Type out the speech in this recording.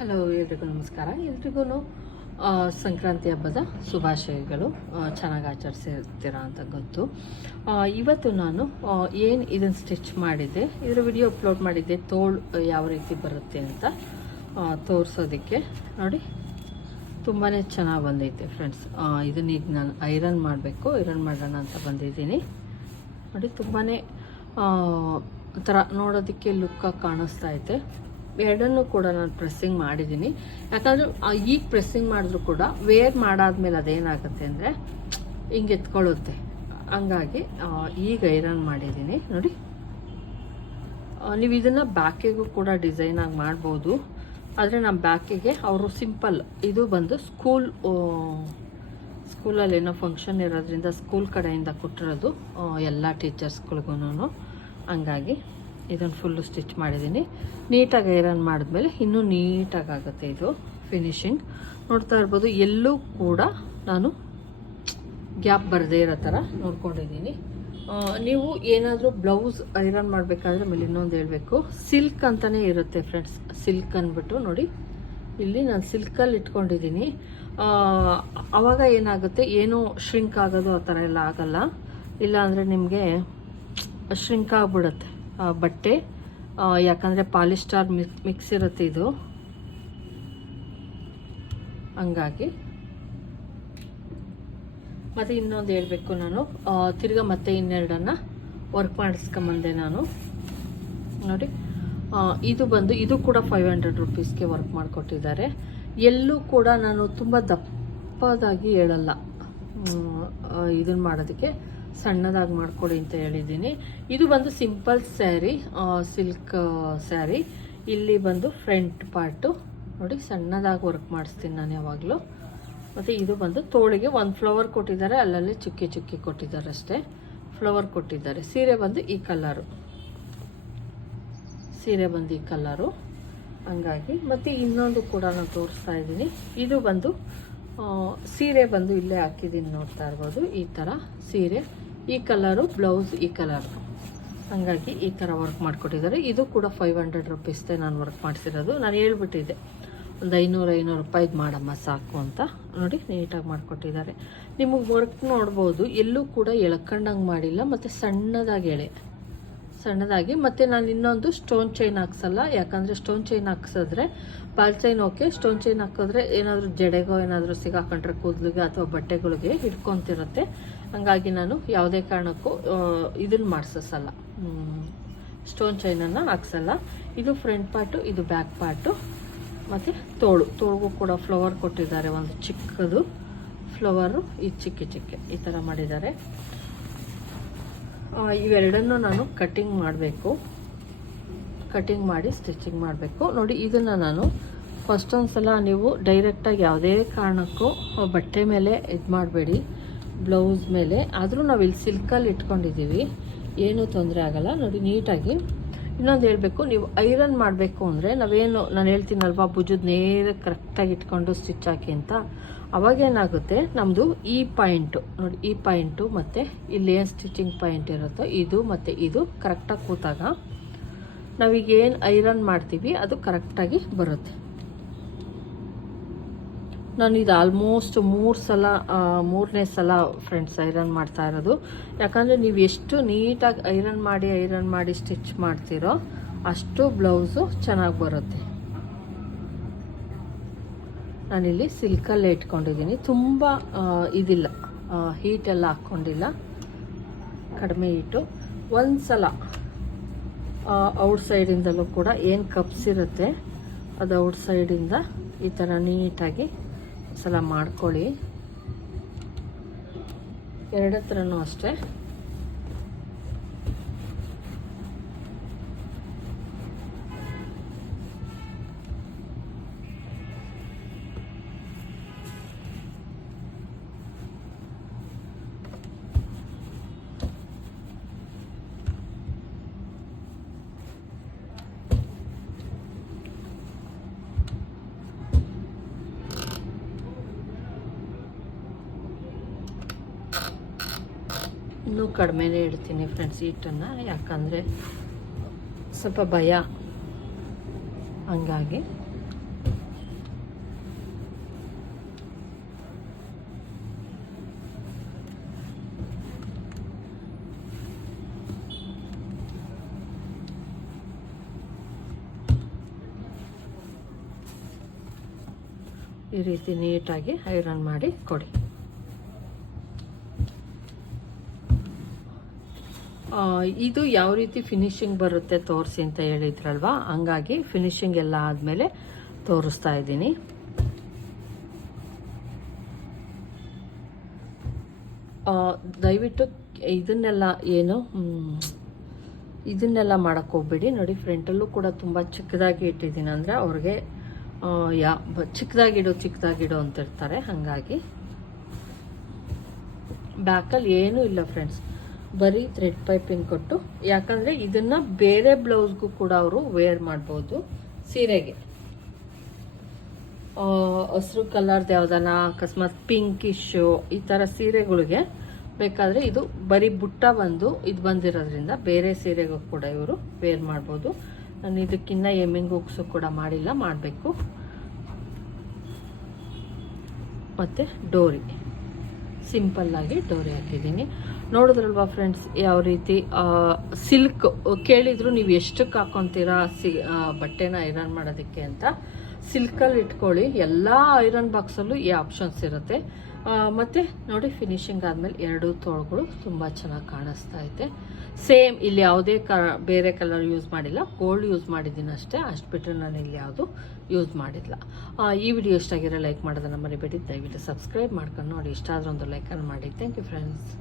Hello, ಎಲ್ರಿಗೂ ನಮಸ್ಕಾರ. ಎಲ್ರಿಗೂ ಸಂಕ್ರಾಂತಿ ಹಬ್ಬದ ಶುಭಾಶಯಗಳು. ಚೆನ್ನಾಗಿ ಆಚರಿಸಿರ್ತೀರಾ ಅಂತ ಗೊತ್ತು. ಇವತ್ತು ನಾನು ಏನು ಇದನ್ನು ಸ್ಟಿಚ್ ಮಾಡಿದ್ದೆ, ಇದರ ವಿಡಿಯೋ ಅಪ್ಲೋಡ್ ಮಾಡಿದ್ದೆ, ತೋಳು ಯಾವ ರೀತಿ ಬರುತ್ತೆ ಅಂತ ತೋರಿಸೋದಕ್ಕೆ. ನೋಡಿ ತುಂಬಾ ಚೆನ್ನಾಗಿ ಬಂದೈತೆ ಫ್ರೆಂಡ್ಸ್ ಇದನ್ನ ಈಗ ನಾನು ಐರನ್ ಮಾಡಬೇಕು ಐರನ್ ಮಾಡೋಣ ಅಂತ ಬಂದಿದ್ದೀನಿ. ನೋಡಿ ತುಂಬಾ ಥರ ನೋಡೋದಕ್ಕೆ ಲುಕ್ಕಾಗಿ ಕಾಣಿಸ್ತಾ ಐತೆ. ಎರಡನ್ನೂ ಕೂಡ ನಾನು ಪ್ರೆಸ್ಸಿಂಗ್ ಮಾಡಿದ್ದೀನಿ. ಯಾಕಂದರೆ ಈಗ ಪ್ರೆಸ್ಸಿಂಗ್ ಮಾಡಿದ್ರು ಕೂಡ ವೇರ್ ಮಾಡಾದ್ಮೇಲೆ ಅದೇನಾಗುತ್ತೆ ಅಂದರೆ ಹಿಂಗೆ ಎತ್ಕೊಳ್ಳುತ್ತೆ ಹಂಗಾಗಿ ಈಗ ಐರನ್ ಮಾಡಿದ್ದೀನಿ. ನೋಡಿ. ನೀವು ಇದನ್ನು ಬ್ಯಾಕಿಗೂ ಕೂಡ ಡಿಸೈನಾಗಿ ಮಾಡ್ಬೋದು. ಆದರೆ ನಮ್ಮ ಬ್ಯಾಕಿಗೆ ಅವರು ಸಿಂಪಲ್ ಇದು ಬಂದು ಸ್ಕೂಲ್ ಸ್ಕೂಲಲ್ಲಿ ಏನೋ ಫಂಕ್ಷನ್ ಇರೋದ್ರಿಂದ ಸ್ಕೂಲ್ ಕಡೆಯಿಂದ ಕೊಟ್ಟಿರೋದು ಎಲ್ಲ ಟೀಚರ್ಸ್ಗಳಿಗೂ ಹಂಗಾಗಿ ಇದನ್ನು ಫುಲ್ಲು ಸ್ಟಿಚ್ ಮಾಡಿದ್ದೀನಿ ನೀಟಾಗಿ ಐರನ್ ಮಾಡಿದ್ಮೇಲೆ ಇನ್ನೂ ನೀಟಾಗಿ ಆಗುತ್ತೆ ಇದು ಫಿನಿಶಿಂಗ್ ನೋಡ್ತಾ ಇರ್ಬೋದು, ಎಲ್ಲೂ ಕೂಡ ನಾನು ಗ್ಯಾಪ್ ಬರದೇ ಇರೋ ಥರ ನೋಡ್ಕೊಂಡಿದ್ದೀನಿ ನೀವು ಏನಾದರೂ ಬ್ಲೌಸ್ ಐರನ್ ಮಾಡಬೇಕಾದ್ರೆ ಆಮೇಲೆ ಇನ್ನೊಂದು ಹೇಳಬೇಕು. ಸಿಲ್ಕ್ ಅಂತಲೇ ಇರುತ್ತೆ ಫ್ರೆಂಡ್ಸ್ ಸಿಲ್ಕ್ ಅಂದ್ಬಿಟ್ಟು ನೋಡಿ. ಇಲ್ಲಿ ನಾನು ಸಿಲ್ಕಲ್ಲಿ ಇಟ್ಕೊಂಡಿದ್ದೀನಿ ಆವಾಗ ಏನಾಗುತ್ತೆ, ಏನೂ ಶ್ರಿಂಕ್ ಆಗೋದು ಆ ಥರ ಎಲ್ಲ ಆಗಲ್ಲ. ಇಲ್ಲ ಅಂದರೆ ನಿಮಗೆ ಶ್ರಿಂಕ್ ಆಗಿಬಿಡುತ್ತೆ. ಬಟ್ಟೆ. ಯಾಕಂದರೆ ಪಾಲಿಸ್ಟಾರ್ ಮಿಕ್, ಮಿಕ್ಸ್ ಇರುತ್ತೆ ಇದು. ಹಂಗಾಗಿ. ಮತ್ತು ಇನ್ನೊಂದು ಹೇಳಬೇಕು ನಾನು. ತಿರ್ಗಾ ಮತ್ತೆ ಇನ್ನೆರಡನ್ನು ವರ್ಕ್ ಮಾಡಿಸ್ಕೊಂಬಂದೆ ನಾನು. ನೋಡಿ. ಇದು ಬಂದು, ಇದು ಕೂಡ ಫೈವ್ ಹಂಡ್ರೆಡ್ ರುಪೀಸ್ಗೆ ವರ್ಕ್ ಮಾಡಿಕೊಟ್ಟಿದ್ದಾರೆ. ಎಲ್ಲೂ ಕೂಡ ನಾನು ತುಂಬ ದಪ್ಪದಾಗಿ ಹೇಳಲ್ಲ. ಇದನ್ನು ಮಾಡೋದಕ್ಕೆ. ಸಣ್ಣದಾಗಿ ಮಾಡ್ಕೊಡಿ ಅಂತ ಹೇಳಿದ್ದೀನಿ. ಇದು ಬಂದು ಸಿಂಪಲ್ ಸ್ಯಾರಿ ಸಿಲ್ಕ್ ಸ್ಯಾರಿ. ಇಲ್ಲಿ ಬಂದು ಫ್ರಂಟ್ ಪಾರ್ಟು. ನೋಡಿ, ಸಣ್ಣದಾಗಿ ವರ್ಕ್ ಮಾಡಿಸ್ತೀನಿ ನಾನು ಯಾವಾಗಲೂ. ಮತ್ತು ಇದು ಬಂದು ತೋಳಿಗೆ ಒಂದು ಫ್ಲವರ್ ಕೊಟ್ಟಿದ್ದಾರೆ, ಅಲ್ಲಲ್ಲಿ ಚುಕ್ಕಿ ಚುಕ್ಕಿ ಕೊಟ್ಟಿದ್ದಾರೆ ಅಷ್ಟೇ. ಫ್ಲವರ್ ಕೊಟ್ಟಿದ್ದಾರೆ. ಸೀರೆ ಬಂದು ಈ ಕಲ್ಲರು ಸೀರೆ ಬಂದು ಈ ಕಲ್ಲರು ಹಂಗಾಗಿ ಮತ್ತು ಇನ್ನೊಂದು ಕೂಡ ನಾನು ತೋರಿಸ್ತಾ ಇದ್ದೀನಿ. ಇದು ಬಂದು ಸೀರೆ ಬಂದು ಇಲ್ಲೇ ಹಾಕಿದ್ದೀನಿ ನೋಡ್ತಾ ಇರ್ಬೋದು. ಈ ಥರ ಸೀರೆ, ಈ ಕಲರು, ಬ್ಲೌಸ್ ಈ ಕಲರ್. ಹಂಗಾಗಿ ಈ ಥರ ವರ್ಕ್ ಮಾಡಿಕೊಟ್ಟಿದ್ದಾರೆ. ಇದು ಕೂಡ ಫೈವ್ ಹಂಡ್ರೆಡ್ ರುಪೀಸ್ದೇ ನಾನು ವರ್ಕ್ ಮಾಡಿಸಿರೋದು. ನಾನು ಹೇಳ್ಬಿಟ್ಟಿದ್ದೆ. ಒಂದು ಐನೂರು ಐನೂರು ರೂಪಾಯಿದು ಮಾಡಮ್ಮ ಸಾಕು ಅಂತ. ನೋಡಿ, ನೀಟಾಗಿ ಮಾಡಿಕೊಟ್ಟಿದ್ದಾರೆ. ನಿಮಗೆ ವರ್ಕ್ ನೋಡ್ಬೋದು. ಎಲ್ಲೂ ಕೂಡ ಎಳ್ಕೊಂಡಂಗೆ ಮಾಡಿಲ್ಲ, ಮತ್ತು ಸಣ್ಣದಾಗಿ ಎಳೆ. ಸಣ್ಣದಾಗಿ, ಮತ್ತು ನಾನು ಇನ್ನೊಂದು ಸ್ಟೋನ್ ಚೈನ್ ಹಾಕ್ಸಲ್ಲ. ಯಾಕಂದರೆ stone chain ಹಾಕ್ಸಿದ್ರೆ ball chain okay stone chain ಹಾಕಿದ್ರೆ ಏನಾದರೂ ಜಡೆಗೋ ಏನಾದರೂ ಸಿಗಾಕೊಂಡ್ರೆ ಕೂದಲಿಗೆ ಅಥವಾ ಬಟ್ಟೆಗಳಿಗೆ ಹಿಡ್ಕೊತಿರುತ್ತೆ. ಹಂಗಾಗಿ ನಾನು ಯಾವುದೇ ಕಾರಣಕ್ಕೂ ಇದನ್ನು ಮಾಡಿಸಲ್ಲ ಸ್ಟೋನ್ ಚೈನನ್ನು ಹಾಕ್ಸಲ್ಲ. ಇದು ಫ್ರಂಟ್ ಪಾರ್ಟು ಇದು ಬ್ಯಾಕ್ ಪಾರ್ಟು ಮತ್ತು ತೋಳು. ತೋಳಿಗೂ ಕೂಡ ಫ್ಲವರ್ ಕೊಟ್ಟಿದ್ದಾರೆ. ಒಂದು ಚಿಕ್ಕದು ಫ್ಲವರು ಈ ಚಿಕ್ಕ ಚಿಕ್ಕ ಈ ಥರ ಮಾಡಿದ್ದಾರೆ. ಇವೆರಡನ್ನು ನಾನು ಕಟ್ಟಿಂಗ್ ಮಾಡಬೇಕು. ಕಟ್ಟಿಂಗ್ ಮಾಡಿ ಸ್ಟಿಚಿಂಗ್ ಮಾಡಬೇಕು. ನೋಡಿ, ಇದನ್ನು ನಾನು ಫಸ್ಟ್ ಸಲ ನೀವು ಡೈರೆಕ್ಟಾಗಿ ಯಾವುದೇ ಕಾರಣಕ್ಕೂ ಬಟ್ಟೆ ಮೇಲೆ ಇದು ಮಾಡಬೇಡಿ. ಬ್ಲೌಸ್ ಮೇಲೆ. ಆದರೂ ನಾವು ಇಲ್ಲಿ ಸಿಲ್ಕಲ್ಲಿ ಇಟ್ಕೊಂಡಿದ್ದೀವಿ. ಏನೂ ತೊಂದರೆ ಆಗಲ್ಲ. ನೋಡಿ, ನೀಟಾಗಿ ಇನ್ನೊಂದು ಹೇಳಬೇಕು, ನೀವು ಐರನ್ ಮಾಡಬೇಕು ಅಂದರೆ ನಾವೇನು, ನಾನು ಹೇಳ್ತೀನಲ್ವಾ, ಭುಜದ ನೇರ ಕರೆಕ್ಟಾಗಿ ಇಟ್ಕೊಂಡು ಸ್ಟಿಚ್ ಹಾಕಿ ಅಂತ. ಅವಾಗೇನಾಗುತ್ತೆ ನಮ್ಮದು ಈ ಪಾಯಿಂಟು ನೋಡಿ, ಈ ಪಾಯಿಂಟು ಮತ್ತು ಇಲ್ಲಿ ಏನು ಸ್ಟಿಚಿಂಗ್ ಪಾಯಿಂಟ್ ಇರುತ್ತೋ, ಇದು ಮತ್ತು ಇದು ಕರೆಕ್ಟಾಗಿ ಕೂತಾಗ ನಾವೀಗ ಏನು ಐರನ್ ಮಾಡ್ತೀವಿ, ಅದು ಕರೆಕ್ಟಾಗಿ ಬರುತ್ತೆ. ನಾನು ಇದು ಆಲ್ಮೋಸ್ಟ್ ಮೂರು ಸಲ ಮೂರನೇ ಸಲ ಫ್ರೆಂಡ್ಸ್ ಐರನ್ ಮಾಡ್ತಾ ಇರೋದು. ಯಾಕಂದರೆ ನೀವು ಎಷ್ಟು ನೀಟಾಗಿ ಐರನ್ ಮಾಡಿ ಐರನ್ ಮಾಡಿ ಸ್ಟಿಚ್ ಮಾಡ್ತೀರೋ ಅಷ್ಟು ಬ್ಲೌಸು ಚೆನ್ನಾಗಿ ಬರುತ್ತೆ. ನಾನಿಲ್ಲಿ ಸಿಲ್ಕಲ್ಲೇ ಇಟ್ಕೊಂಡಿದ್ದೀನಿ. ತುಂಬ ಇದಿಲ್ಲ ಹೀಟೆಲ್ಲ ಹಾಕ್ಕೊಂಡಿಲ್ಲ. ಕಡಿಮೆ ಹೀಟು ಒಂದು ಸಲ ಔಟ್ ಸೈಡಿಂದಲೂ ಕೂಡ ಏನು ಕಪ್ಸ್ ಇರುತ್ತೆ, ಅದು ಔಟ್ ಸೈಡಿಂದ ಈ ಥರ ನೀಟಾಗಿ ಸಲ ಮಾಡ್ಕೊಳ್ಳಿ. ಎರಡತ್ರನೂ ಅಷ್ಟೇ. ಇನ್ನೂ ಕಡಿಮೆನೇ ಇಡ್ತೀನಿ ಫ್ರೆಂಡ್ಸ್ ಹಿಟ್ಟನ್ನು. ಯಾಕಂದರೆ ಸ್ವಲ್ಪ ಭಯ. ಹಂಗಾಗಿ. ಈ ರೀತಿ ನೀಟಾಗಿ ಐರನ್ ಮಾಡಿ ಕೊಡಿ. ಇದು ಯಾವ ರೀತಿ ಫಿನಿಶಿಂಗ್ ಬರುತ್ತೆ ತೋರಿಸಿ ಅಂತ ಹೇಳಿದ್ರಲ್ವಾ? ಹಂಗಾಗಿ ಫಿನಿಶಿಂಗ್ ಎಲ್ಲ ಆದಮೇಲೆ ತೋರಿಸ್ತಾ ಇದ್ದೀನಿ. ದಯವಿಟ್ಟು ಇದನ್ನೆಲ್ಲ ಏನು ಇದನ್ನೆಲ್ಲ ಮಾಡೋಕ್ಕೆ ಹೋಗ್ಬೇಡಿ. ನೋಡಿ, ಫ್ರೆಂಟಲ್ಲೂ ಕೂಡ ತುಂಬ ಚಿಕ್ಕದಾಗಿ ಇಟ್ಟಿದ್ದೀನಿ ಅಂದರೆ ಅವ್ರಿಗೆ ಯಾ ಚಿಕ್ಕದಾಗಿಡು ಚಿಕ್ಕದಾಗಿಡು ಅಂತ ಇರ್ತಾರೆ. ಹಾಗಾಗಿ, ಬ್ಯಾಕಲ್ಲಿ ಏನೂ ಇಲ್ಲ ಫ್ರೆಂಡ್ಸ್ ಬರೀ ಥ್ರೆಡ್ ಪೈಪಿಂಗ್ ಕೊಟ್ಟು, ಯಾಕಂದರೆ ಇದನ್ನು ಬೇರೆ ಬ್ಲೌಸ್ಗೂ ಕೂಡ ಅವರು ವೇರ್ ಮಾಡ್ಬೋದು ಸೀರೆಗೆ. ಹಸಿರು ಕಲರ್ದು ಯಾವುದನ್ನ ಅಕಸ್ಮಾತ್ ಪಿಂಕಿಶು ಈ ಥರ ಸೀರೆಗಳಿಗೆ ಬೇಕಾದರೆ ಇದು ಬರೀ ಬುಟ್ಟ ಬಂದು, ಇದು ಬಂದಿರೋದ್ರಿಂದ ಬೇರೆ ಸೀರೆಗೂ ಕೂಡ ಇವರು ವೇರ್ ಮಾಡ್ಬೋದು. ನಾನು ಇದಕ್ಕಿನ್ನ ಎಮ್ಮಿಂಗ್ ಹುಕ್ಸು ಕೂಡ ಮಾಡಿಲ್ಲ, ಮಾಡಬೇಕು. ಮತ್ತು ಡೋರಿ. ಸಿಂಪಲ್ಲಾಗಿ ಡೋರಿ ಹಾಕಿದ್ದೀನಿ. ನೋಡಿದ್ರಲ್ವಾ ಫ್ರೆಂಡ್ಸ್ ಯಾವ ರೀತಿ ಸಿಲ್ಕ್ ಕೇಳಿದ್ರು ನೀವು ಎಷ್ಟಕ್ಕೆ ಹಾಕೊತೀರಾ, ಸಿ ಬಟ್ಟೆನ ಐರನ್ ಮಾಡೋದಕ್ಕೆ ಅಂತ. ಸಿಲ್ಕಲ್ಲಿ ಇಟ್ಕೊಳ್ಳಿ, ಎಲ್ಲ ಐರನ್ ಬಾಕ್ಸಲ್ಲೂ ಈ ಆಪ್ಷನ್ಸ್ ಇರುತ್ತೆ. ಮತ್ತು ನೋಡಿ ಫಿನಿಶಿಂಗ್ ಆದಮೇಲೆ ಎರಡೂ ತೋಳುಗಳು ತುಂಬ ಚೆನ್ನಾಗಿ ಕಾಣಿಸ್ತಾ ಐತೆ. ಸೇಮ್ ಇಲ್ಲಿ ಯಾವುದೇ ಕ, ಬೇರೆ ಕಲರ್ ಯೂಸ್ ಮಾಡಿಲ್ಲ. ಗೋಲ್ಡ್ ಯೂಸ್ ಮಾಡಿದ್ದೀನಿ ಅಷ್ಟೇ. ಅಷ್ಟು ಬಿಟ್ಟರೆ ನಾನು ಇಲ್ಲಿ ಯಾವುದು ಯೂಸ್ ಮಾಡಿಲ್ಲ. ಈ ವಿಡಿಯೋ ಇಷ್ಟ ಆಗಿರೋ ಲೈಕ್ ಮಾಡೋದನ್ನು ಮರಿಬೇಡಿ. ದಯವಿಟ್ಟು ಸಬ್ಸ್ಕ್ರೈಬ್ ಮಾಡ್ಕೊಂಡು ನೋಡಿ. ಇಷ್ಟ ಆದ್ರೆ ಒಂದು ಲೈಕನ್ನು ಮಾಡಿ. Thank you friends